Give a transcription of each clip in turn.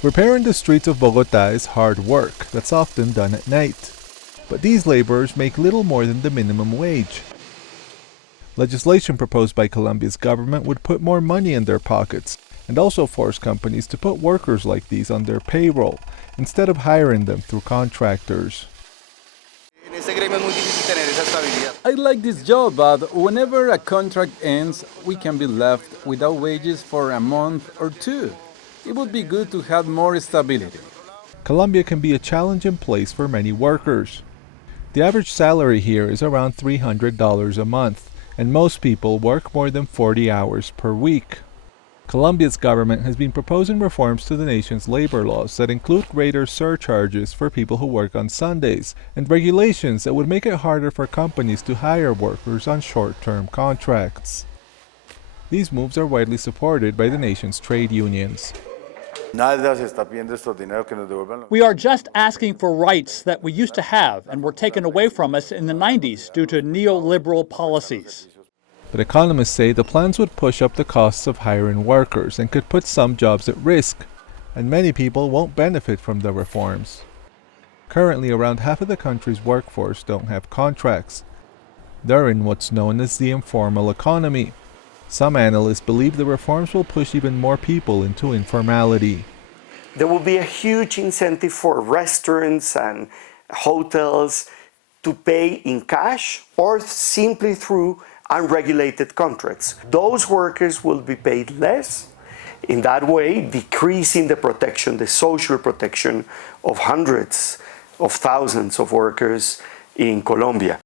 Repairing the streets of Bogotá is hard work that's often done at night. But these laborers make little more than the minimum wage. Legislation proposed by Colombia's government would put more money in their pockets and also force companies to put workers like these on their payroll instead of hiring them through contractors. I like this job, but whenever a contract ends, we can be left without wages for a month or two. It would be good to have more stability. Colombia can be a challenging place for many workers. The average salary here is around $300 a month, and most people work more than 40 hours per week. Colombia's government has been proposing reforms to the nation's labor laws that include greater surcharges for people who work on Sundays and regulations that would make it harder for companies to hire workers on short-term contracts. These moves are widely supported by the nation's trade unions. We are just asking for rights that we used to have and were taken away from us in the 90s due to neoliberal policies. But economists say the plans would push up the costs of hiring workers and could put some jobs at risk, and many people won't benefit from the reforms. Currently, around half of the country's workforce don't have contracts. They're in what's known as the informal economy. Some analysts believe the reforms will push even more people into informality. There will be a huge incentive for restaurants and hotels to pay in cash or simply through unregulated contracts. Those workers will be paid less, in that way decreasing the protection, the social protection of hundreds of thousands of workers in Colombia.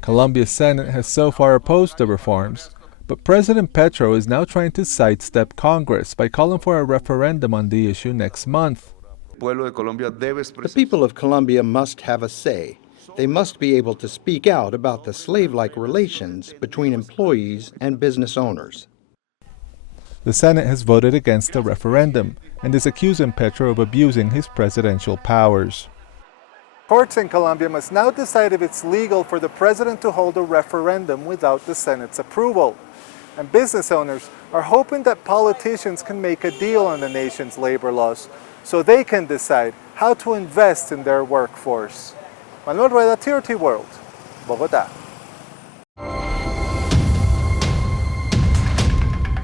Colombia's Senate has so far opposed the reforms, but President Petro is now trying to sidestep Congress by calling for a referendum on the issue next month. The people of Colombia must have a say. They must be able to speak out about the slave-like relations between employees and business owners. The Senate has voted against the referendum and is accusing Petro of abusing his presidential powers. Courts in Colombia must now decide if it's legal for the president to hold a referendum without the Senate's approval. And business owners are hoping that politicians can make a deal on the nation's labor laws so they can decide how to invest in their workforce. Manuel Rueda, TRT World, Bogotá.